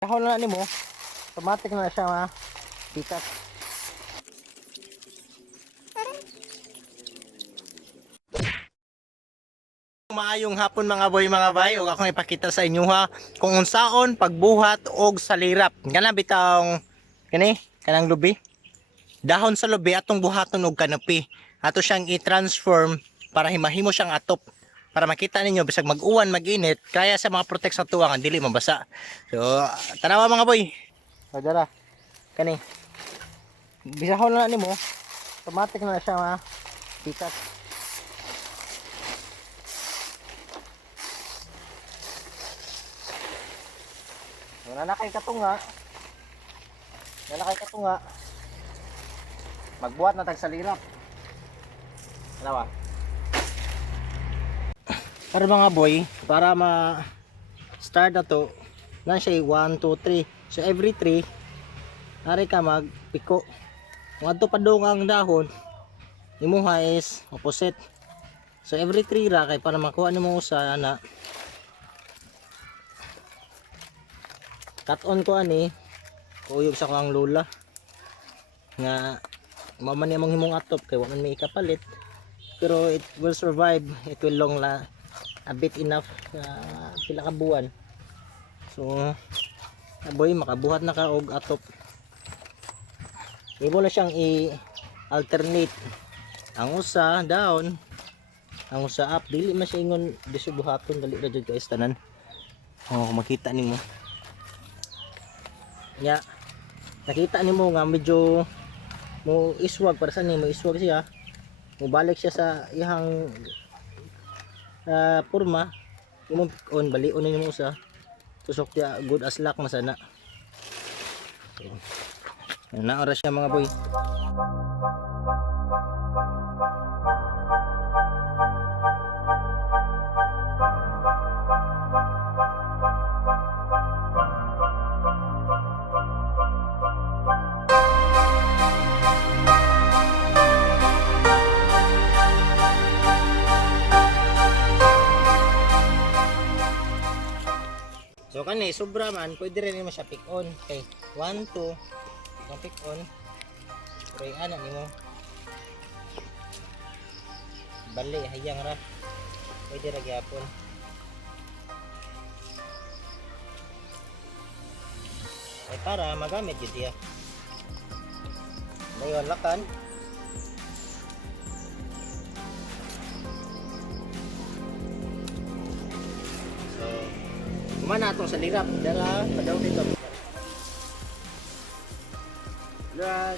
Kahon na nimo, automatic na siya mga pikas. Maayong hapon mga boy mga bay, ug akong ipakita sa inyo ha kung unsaon pagbuhat og salirap. Kana bitawng kanang lubi. Dahon sa lubi atong buhaton og kanopi. Ato siyang i-transform para himahimo siyang atop. Para makita ninyo bisag mag-uwan, mag-init, kaya sa mga protect sa tuwang dili mabasa. So, tanawa mga boy. Dara. Kani. Bisahon na nimo, automatic na siya mga pikas. Nanakay katunga. Magbuhat na tag salirap. Dalawa. Para mga boy, para ma-start na to, na siya 1, 2, 3. So every 3, nari ka magpiko. Kung ato padung ang dahon, imuha is opposite. So every 3 ra kay para makuha nimo usa ana. Cut on ko ani, kuyog sa kang lula. Nga maman niya mong himong atop kay wa man may ikapalit. Pero it will survive, it will long a bit enough pila ka buwan. So boy, makabuhat na ka og atop. Imo na siyang i-alternate. Ang usa down, ang usa up. Dili man siya ingon disubuhaton, dali ra jud kay tanan. Oh, makita nimo. Ya. Nakita nimo nga medyo mo iswag para sa nimo iswag siya. Mubalik siya sa ihang porma. Imong on balion ninyo usa. Tusok dia good as luck masana. So, na oras siya mga boy. So kani sobra man, pwede rin mo siya pick on. Okay, 1, 2, pick on. Pray ana nimo. Bali hayang ra. Pwede ra gyapon. Ay para magamit gid siya. Dayon lakan. Mana atong salirap dara padaw dito. Dan